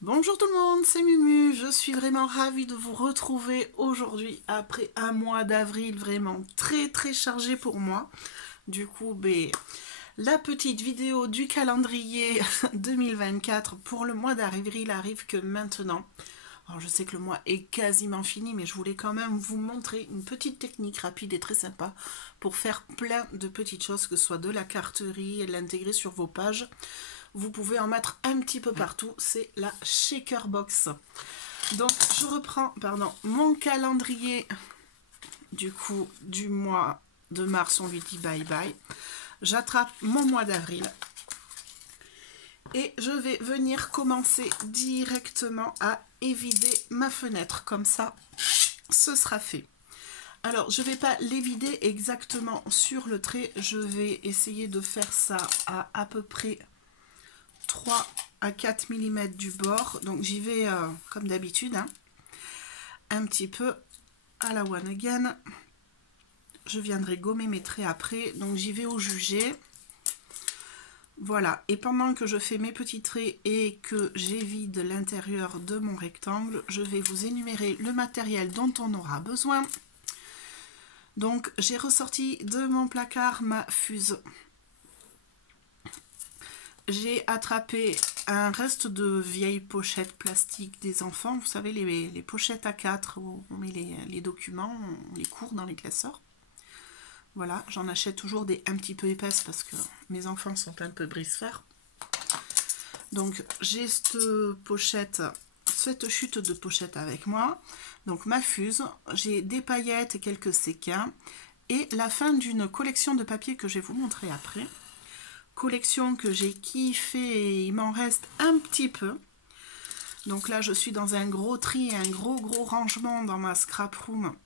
Bonjour tout le monde, c'est Mumu, je suis vraiment ravie de vous retrouver aujourd'hui après un mois d'avril vraiment très chargé pour moi. Du coup, la petite vidéo du calendrier 2024 pour le mois d'avril arrive que maintenant. Alors je sais que le mois est quasiment fini, mais je voulais quand même vous montrer une petite technique rapide et très sympa pour faire plein de petites choses, que ce soit de la carterie et de l'intégrer sur vos pages. Vous pouvez en mettre un petit peu partout, c'est la Shaker Box. Donc je reprends mon calendrier du coup du mois de mars, on lui dit bye bye. J'attrape mon mois d'avril et je vais venir commencer directement à évider ma fenêtre, comme ça ce sera fait. Alors je ne vais pas l'évider exactement sur le trait, je vais essayer de faire ça à peu près 3 à 4 mm du bord, donc j'y vais comme d'habitude, hein, un petit peu à la one again. Je viendrai gommer mes traits après, donc j'y vais au jugé. Voilà, et pendant que je fais mes petits traits et que j'évite l'intérieur de mon rectangle, je vais vous énumérer le matériel dont on aura besoin. Donc j'ai ressorti de mon placard ma fuse. J'ai attrapé un reste de vieilles pochettes plastiques des enfants. Vous savez, les pochettes A4 où on met les documents, on les court dans les classeurs. Voilà, j'en achète toujours des un petit peu épaisses parce que mes enfants sont un peu brise-fer. Donc j'ai cette chute de pochette avec moi. Donc ma fuse, j'ai des paillettes et quelques séquins. Et la fin d'une collection de papier que je vais vous montrer après. Collection que j'ai kiffé et il m'en reste un petit peu. Donc là je suis dans un gros tri et un gros rangement dans ma scrap room.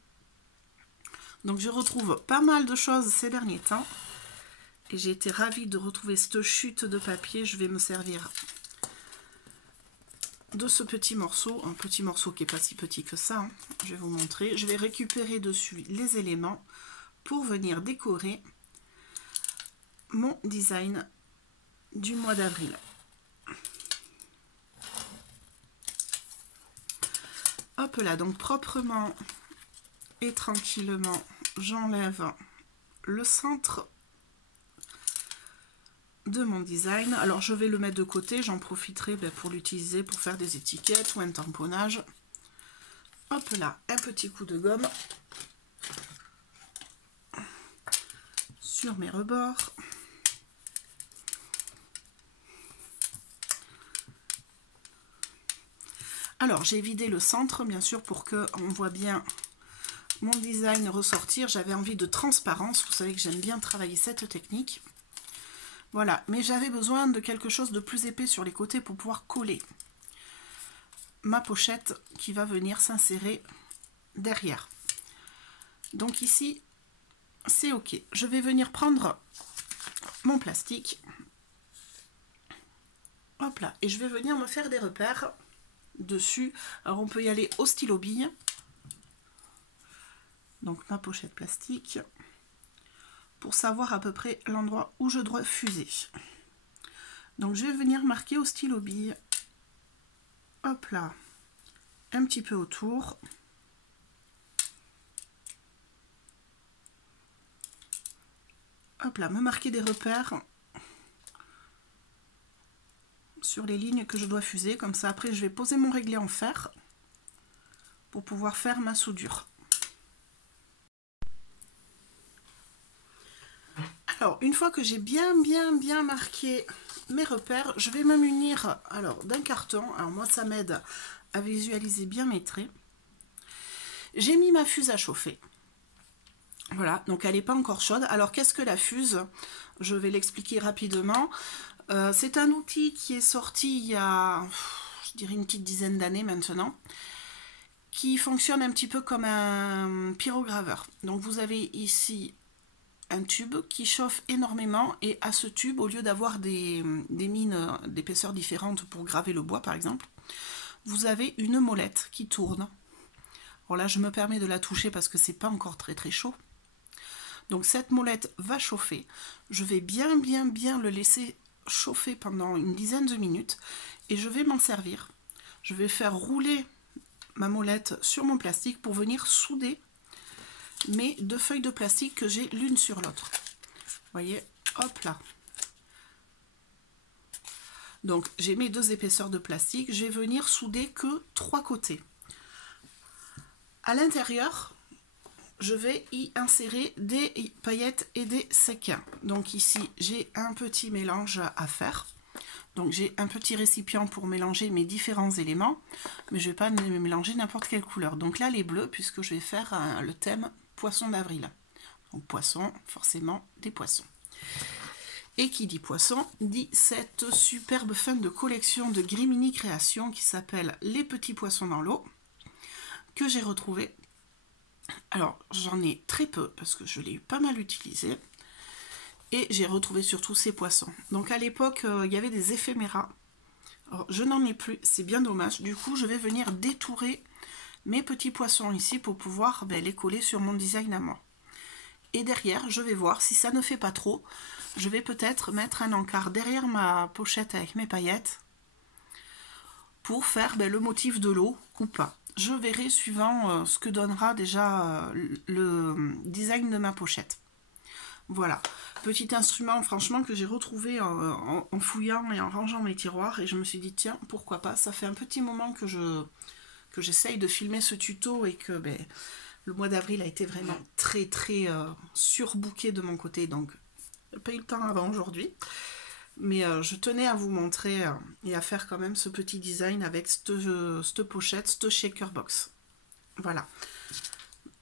Donc je retrouve pas mal de choses ces derniers temps. Et j'ai été ravie de retrouver cette chute de papier. Je vais me servir de ce petit morceau. Un petit morceau qui n'est pas si petit que ça, hein. Je vais vous montrer. Je vais récupérer dessus les éléments pour venir décorer mon design du mois d'avril. Hop là, donc proprement et tranquillement, j'enlève le centre de mon design. Alors je vais le mettre de côté, j'en profiterai pour l'utiliser pour faire des étiquettes ou un tamponnage. Hop là, un petit coup de gomme sur mes rebords. Alors j'ai vidé le centre bien sûr pour que on voit bien mon design ressortir. J'avais envie de transparence, vous savez que j'aime bien travailler cette technique. Voilà, mais j'avais besoin de quelque chose de plus épais sur les côtés pour pouvoir coller ma pochette qui va venir s'insérer derrière. Donc ici, c'est ok. Je vais venir prendre mon plastique. Hop là, et je vais venir me faire des repères dessus. Alors on peut y aller au stylo bille. Donc ma pochette plastique. Pour savoir à peu près l'endroit où je dois fuser. Donc je vais venir marquer au stylo bille. Hop là, un petit peu autour. Hop là, me marquer des repères sur les lignes que je dois fuser. Comme ça, après, je vais poser mon réglé en fer pour pouvoir faire ma soudure. Alors, une fois que j'ai bien marqué mes repères, je vais me munir d'un carton. Alors moi, ça m'aide à visualiser bien mes traits. J'ai mis ma fuse à chauffer. Voilà, donc elle n'est pas encore chaude. Alors qu'est-ce que la fuse? Je vais l'expliquer rapidement. C'est un outil qui est sorti il y a, je dirais, une petite dizaine d'années maintenant, qui fonctionne un petit peu comme un pyrograveur. Donc vous avez ici un tube qui chauffe énormément et à ce tube, au lieu d'avoir des mines d'épaisseur différentes pour graver le bois par exemple, vous avez une molette qui tourne. Alors là je me permets de la toucher parce que c'est pas encore très chaud. Donc cette molette va chauffer. Je vais bien le laisser chauffer pendant une dizaine de minutes et je vais m'en servir je vais faire rouler ma molette sur mon plastique pour venir souder mes deux feuilles de plastique que j'ai l'une sur l'autre. Vous voyez, hop là. Donc j'ai mes deux épaisseurs de plastique, je vais venir souder que 3 côtés. À l'intérieur, je vais y insérer des paillettes et des sequins. Donc ici, j'ai un petit mélange à faire. Donc j'ai un petit récipient pour mélanger mes différents éléments, mais je ne vais pas mélanger n'importe quelle couleur. Donc là, les bleus, puisque je vais faire le thème poisson d'avril. Donc poisson, forcément des poissons. Et qui dit poisson, dit cette superbe fin de collection de Grimini Création qui s'appelle Les petits poissons dans l'eau, que j'ai retrouvé. Alors, j'en ai très peu parce que je l'ai pas mal utilisé. Et j'ai retrouvé surtout ces poissons. Donc à l'époque, il y avait des éphéméras. Alors, je n'en ai plus, c'est bien dommage. Du coup, je vais venir détourer mes petits poissons ici pour pouvoir les coller sur mon design à moi. Et derrière, je vais voir si ça ne fait pas trop. Je vais peut-être mettre un encart derrière ma pochette avec mes paillettes pour faire le motif de l'eau ou pas. Je verrai suivant ce que donnera déjà le design de ma pochette. Voilà, petit instrument franchement que j'ai retrouvé en fouillant et en rangeant mes tiroirs et je me suis dit tiens, pourquoi pas, ça fait un petit moment que j'essaye de filmer ce tuto et que le mois d'avril a été vraiment très surbooké de mon côté, donc j'ai pas eu le temps avant aujourd'hui. Mais je tenais à vous montrer et à faire quand même ce petit design avec cette pochette, cette shaker box. Voilà.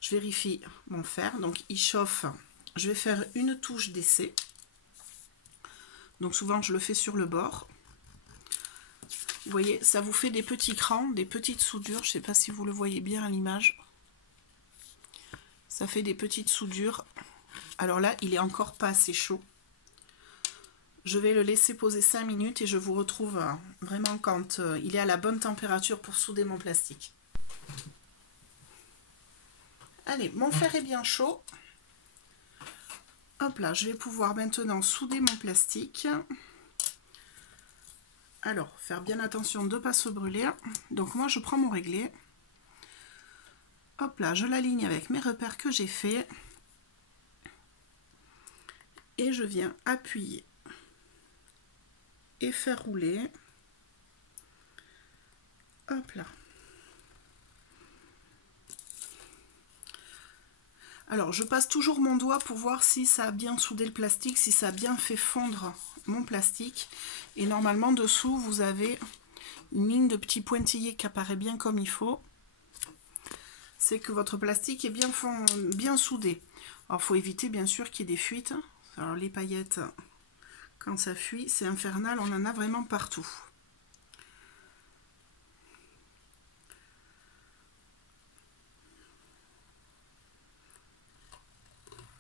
Je vérifie mon fer. Donc il chauffe. Je vais faire une touche d'essai. Donc souvent je le fais sur le bord. Vous voyez, ça vous fait des petits crans, des petites soudures. Je ne sais pas si vous le voyez bien à l'image. Ça fait des petites soudures. Alors là, il est encore pas assez chaud. Je vais le laisser poser 5 minutes et je vous retrouve vraiment quand il est à la bonne température pour souder mon plastique. Allez, mon fer est bien chaud. Hop là, je vais pouvoir maintenant souder mon plastique. Alors, faire bien attention de ne pas se brûler. Donc moi, je prends mon réglé. Hop là, je l'aligne avec mes repères que j'ai fait. Et je viens appuyer. Et faire rouler. Hop là. Alors je passe toujours mon doigt pour voir si ça a bien soudé le plastique, si ça a bien fait fondre mon plastique. Et normalement dessous vous avez une ligne de petits pointillés qui apparaît bien comme il faut. C'est que votre plastique est bien soudé. Alors il faut éviter bien sûr qu'il y ait des fuites. Alors les paillettes, quand ça fuit, c'est infernal, on en a vraiment partout.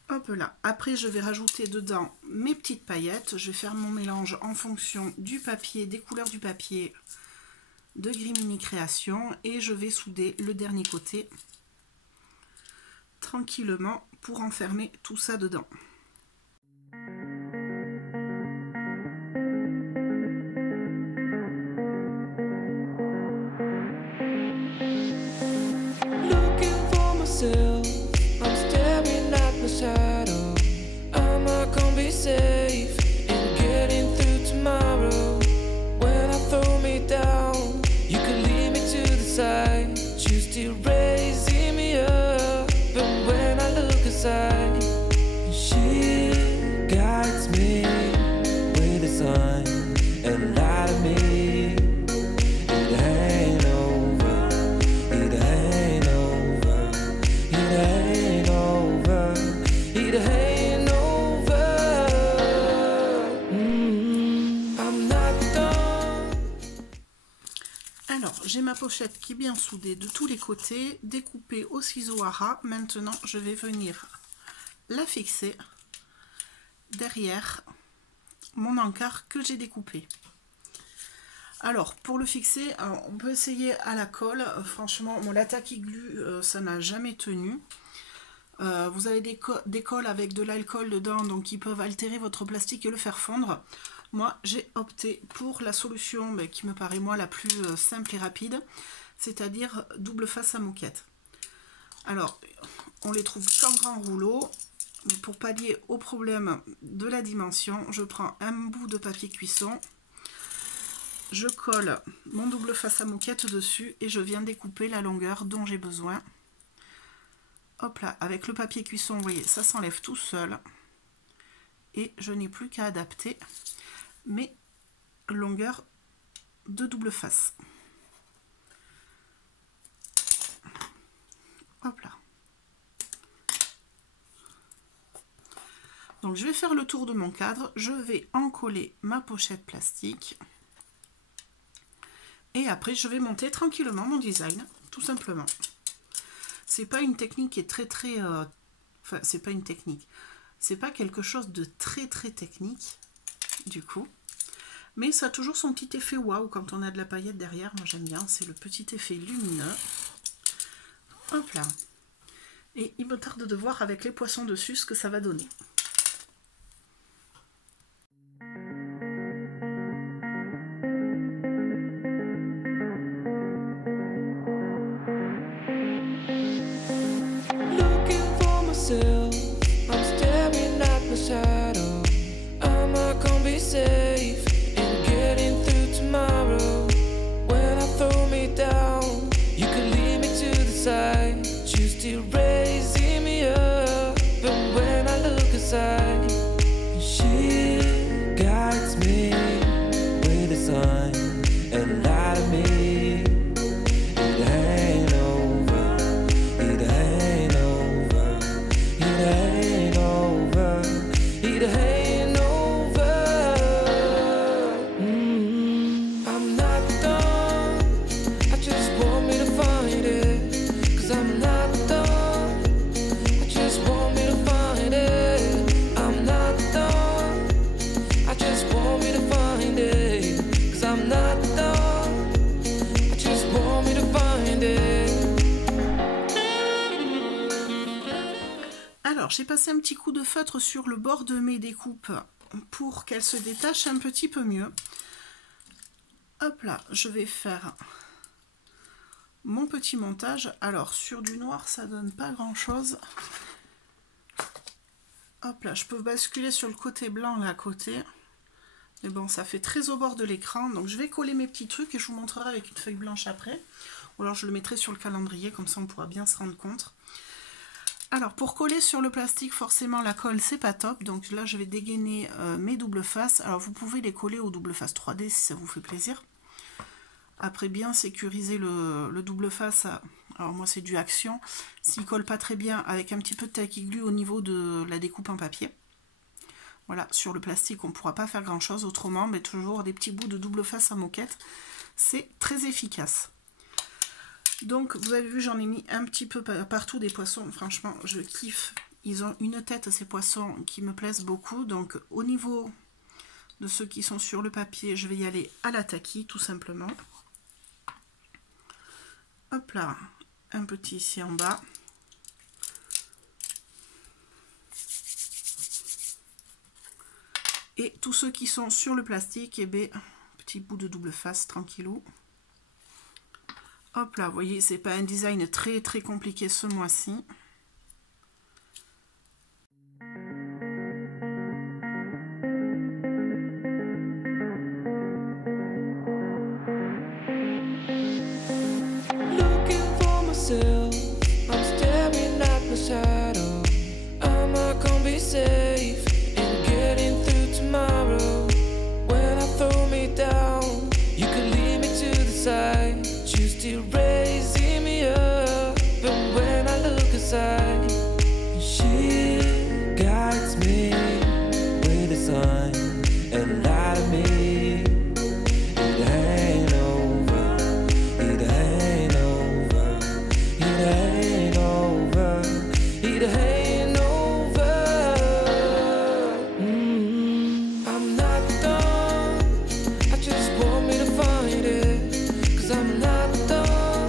Hop là. Après, je vais rajouter dedans mes petites paillettes. Je vais faire mon mélange en fonction du papier, des couleurs du papier de Grimini Création. Et je vais souder le dernier côté tranquillement pour enfermer tout ça dedans. I'm staring at my shadow. Am I gonna be safe in getting through tomorrow? When I throw me down, you could lead me to the side. You still raising me up, but when I look aside, she guides me with a sign and light of me. J'ai ma pochette qui est bien soudée de tous les côtés, découpée au ciseau à ras. Maintenant, je vais venir la fixer derrière mon encart que j'ai découpé. Alors, pour le fixer, on peut essayer à la colle. Franchement, mon Tacky Glue, ça n'a jamais tenu. Vous avez des colles avec de l'alcool dedans, donc qui peuvent altérer votre plastique et le faire fondre. Moi, j'ai opté pour la solution qui me paraît moi la plus simple et rapide, c'est-à-dire double face à moquette. Alors, on les trouve qu'en grand rouleau, mais pour pallier au problème de la dimension, je prends un bout de papier cuisson, je colle mon double face à moquette dessus et je viens découper la longueur dont j'ai besoin. Hop là, avec le papier cuisson, vous voyez, ça s'enlève tout seul. Et je n'ai plus qu'à adapter mes longueurs de double face. Hop là. Donc je vais faire le tour de mon cadre, je vais en coller ma pochette plastique. Et après je vais monter tranquillement mon design, tout simplement. C'est pas une technique qui est très enfin c'est pas une technique. C'est pas quelque chose de très technique, du coup. Mais ça a toujours son petit effet waouh quand on a de la paillette derrière. Moi j'aime bien, c'est le petit effet lumineux. Hop là. Et il me tarde de voir avec les poissons dessus ce que ça va donner. I'm staring at my shadow. Am I gonna be safe in getting through tomorrow? When I throw me down, you can lead me to the side. You still raising me up, but when I look aside, she guides me with a sign and light of me. It ain't over, it ain't over, it ain't over, it ain't over. I'm not done, I just want me to find it. 'Cause I'm not done, I just want me to find it. I'm not done, I just want me to find it. 'Cause I'm not done, I just want me to find it. Alors, j'ai passé un petit coup de feutre sur le bord de mes découpes pour qu'elles se détachent un petit peu mieux. Hop là, je vais faire mon petit montage. Alors, sur du noir, ça donne pas grand-chose. Hop là, je peux basculer sur le côté blanc là à côté. Mais bon, ça fait très au bord de l'écran. Donc, je vais coller mes petits trucs et je vous montrerai avec une feuille blanche après. Ou alors, je le mettrai sur le calendrier, comme ça on pourra bien se rendre compte. Alors, pour coller sur le plastique, forcément, la colle, c'est pas top. Donc là, je vais dégainer mes doubles faces. Alors, vous pouvez les coller au double face 3D si ça vous fait plaisir. Après, bien sécuriser le double face. Alors, moi, c'est du Action. S'il colle pas très bien, avec un petit peu de tacky glue au niveau de la découpe en papier. Voilà, sur le plastique, on ne pourra pas faire grand-chose autrement. Mais toujours des petits bouts de double face à moquette. C'est très efficace. Donc, vous avez vu, j'en ai mis un petit peu partout des poissons. Franchement, je kiffe. Ils ont une tête, ces poissons, qui me plaisent beaucoup. Donc, au niveau de ceux qui sont sur le papier, je vais y aller à la taquille, tout simplement. Hop là, un petit ici en bas. Et tous ceux qui sont sur le plastique, eh bien, petit bout de double face, tranquillou. Hop là, vous voyez, c'est pas un design très compliqué ce mois-ci. Looking for myself, I'm staring at my shadow. Am I gonna be safe in getting through tomorrow? When I throw me down, you can lead me to the side. You still raising me up, but when I look aside, she guides me with a sign and light of me. It ain't over, it ain't over, it ain't over, it ain't over. I'm not done, I just want me to find it. 'Cause I'm not done,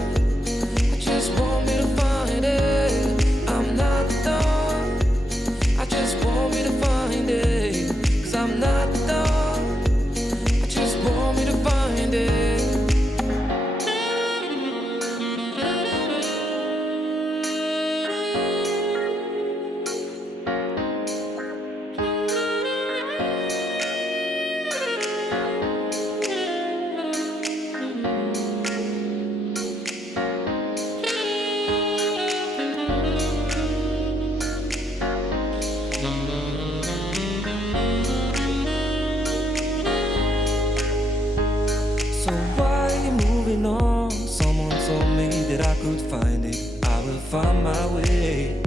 could find it, I will find my way.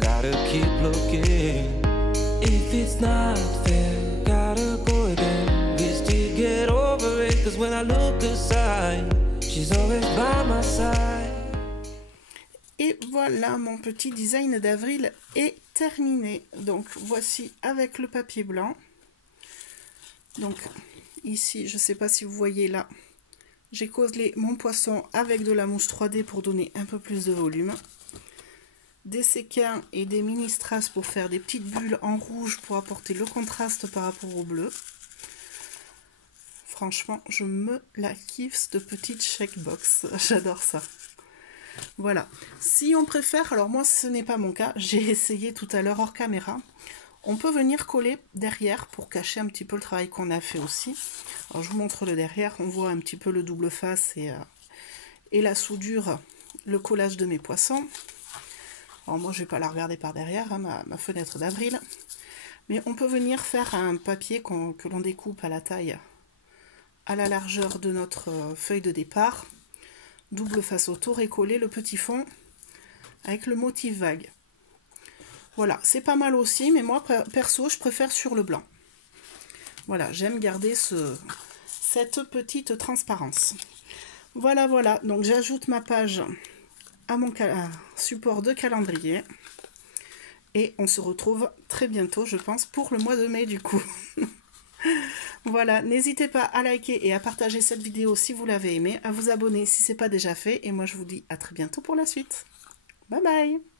Gotta keep looking. If it's not fair, gotta go again. We still get over it, cause when I look aside, she's always by my side. Et voilà, mon petit design d'avril est terminé. Donc voici avec le papier blanc. Donc ici, je ne sais pas si vous voyez là, j'ai collé mon poisson avec de la mousse 3D pour donner un peu plus de volume. Des séquins et des mini strass pour faire des petites bulles en rouge pour apporter le contraste par rapport au bleu. Franchement, je me la kiffe cette petite checkbox. J'adore ça. Voilà. Si on préfère, alors moi ce n'est pas mon cas, j'ai essayé tout à l'heure hors caméra. On peut venir coller derrière pour cacher un petit peu le travail qu'on a fait aussi. Alors je vous montre le derrière, on voit un petit peu le double face et la soudure, le collage de mes poissons. Alors moi je ne vais pas la regarder par derrière, hein, ma fenêtre d'avril. Mais on peut venir faire un papier que l'on découpe à la taille, à la largeur de notre feuille de départ. Double face autour et coller le petit fond avec le motif vague. Voilà, c'est pas mal aussi, mais moi perso je préfère sur le blanc. Voilà, j'aime garder cette petite transparence. Voilà, donc j'ajoute ma page à mon support de calendrier. Et on se retrouve très bientôt, je pense, pour le mois de mai du coup. Voilà, n'hésitez pas à liker et à partager cette vidéo si vous l'avez aimée, à vous abonner si ce n'est pas déjà fait. Et moi je vous dis à très bientôt pour la suite. Bye bye!